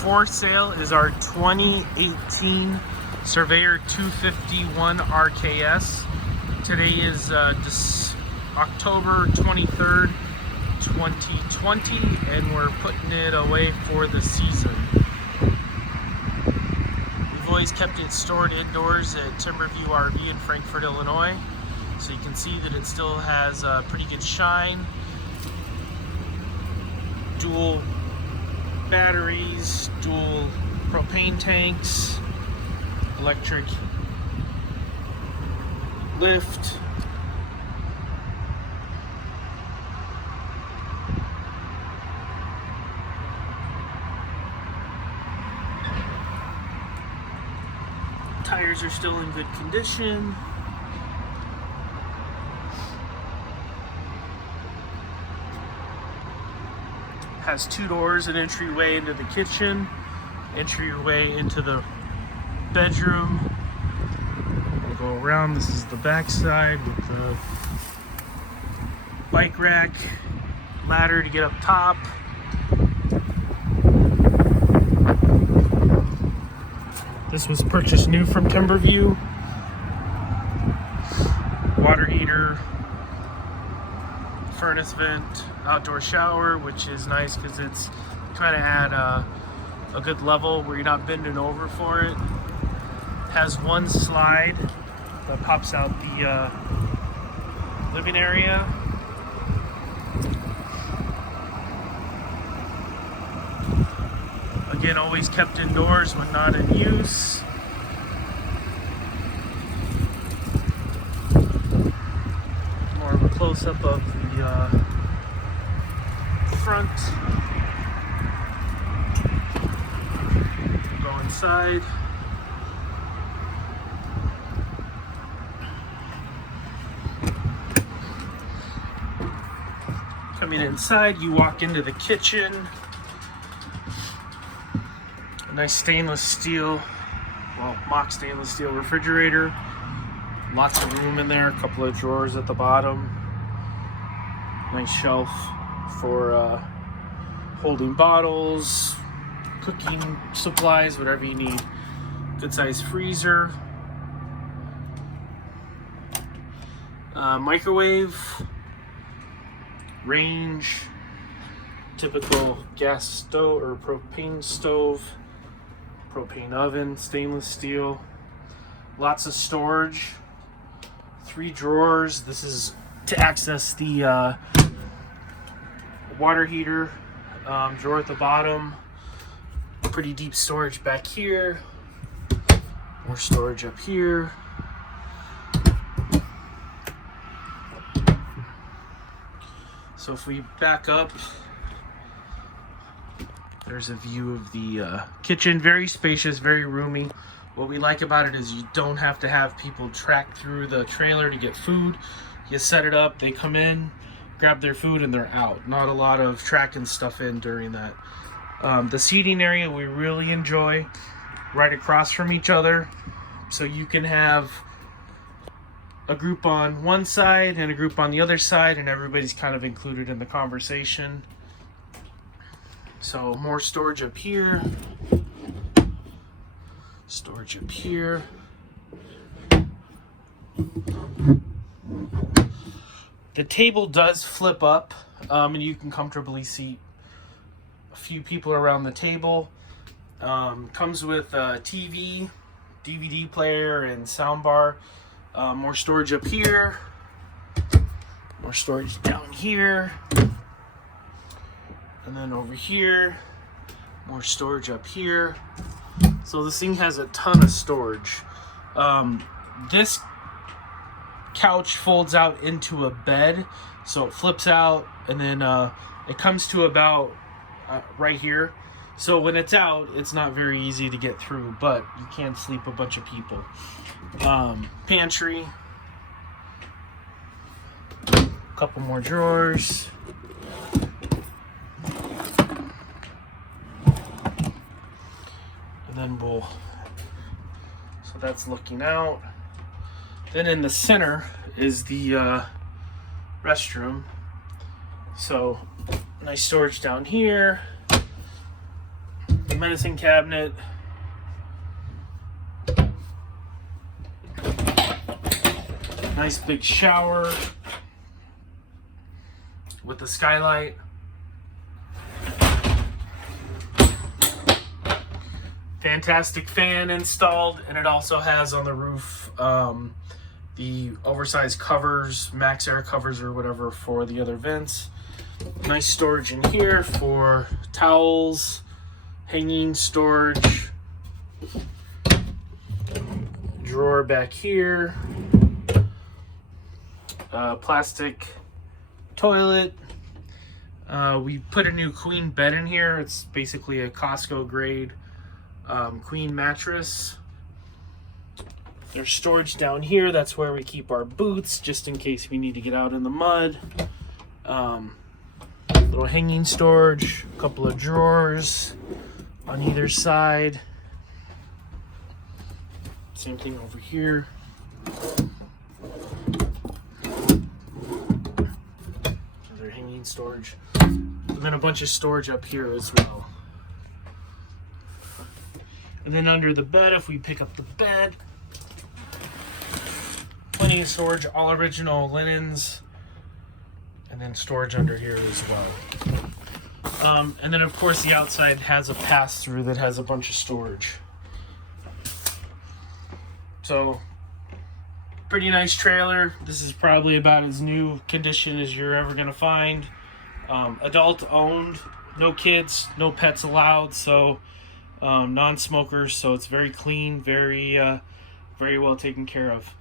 for sale is our 2018 Surveyor 251 RKS. Today is October 23rd, 2020, and we're putting it away for the season. We've always kept it stored indoors at Timberview RV in Frankfort, Illinois. So you can see that it still has pretty good shine. Dual batteries, dual propane tanks, electric lift. Tires are still in good condition. Has two doors, an entryway into the kitchen, entryway into the bedroom. We'll go around. This is the back side with the bike rack, ladder to get up top. This was purchased new from Timberview. Water heater, furnace vent, outdoor shower, which is nice because it's kind of at a good level where you're not bending over for it. Has one slide that pops out the living area. Again, always kept indoors when not in use. More of a close-up of the front. Go inside. Coming inside, you walk into the kitchen. A nice stainless steel, well, mock stainless steel refrigerator. Lots of room in there, a couple of drawers at the bottom. Nice shelf for holding bottles, cooking supplies, whatever you need. Good size freezer. Microwave, range, typical gas stove or propane stove, propane oven, stainless steel. Lots of storage. 3 drawers. This is to access the water heater. Drawer at the bottom. Pretty deep storage back here. More storage up here. So if we back up, there's a view of the kitchen. Very spacious, very roomy. What we like about it is you don't have to have people track through the trailer to get food. You set it up, they come in, grab their food, and they're out. Not a lot of tracking stuff in during that. The seating area we really enjoy, right across from each other. So you can have a group on one side and a group on the other side, and everybody's kind of included in the conversation. So more storage up here. Storage up here. The table does flip up, and you can comfortably seat a few people around the table. Comes with a TV, DVD player, and soundbar. More storage up here. More storage down here. And then over here, more storage up here. So this thing has a ton of storage. This couch folds out into a bed, so it flips out, and then it comes to about right here. So when it's out, it's not very easy to get through, but you can sleep a bunch of people. Pantry. A couple more drawers. And then so that's looking out. Then in the center is the restroom. So nice storage down here. medicine cabinet. Nice big shower with the skylight. Fantastic fan installed, and it also has on the roof the oversized covers, max air covers or whatever for the other vents. Nice storage in here for towels, hanging storage, drawer back here, plastic toilet. We put a new queen bed in here. It's basically a Costco grade queen mattress. There's storage down here. That's where we keep our boots, just in case we need to get out in the mud. Little hanging storage, a couple of drawers on either side. Same thing over here. Another hanging storage. And then a bunch of storage up here as well. And then under the bed, if we pick up the bed, plenty of storage, all original linens, and then storage under here as well. And then of course the outside has a pass-through that has a bunch of storage. So, pretty nice trailer. This is probably about as new condition as you're ever gonna find. Adult owned, no kids, no pets allowed, so non-smokers, so it's very clean, very well taken care of.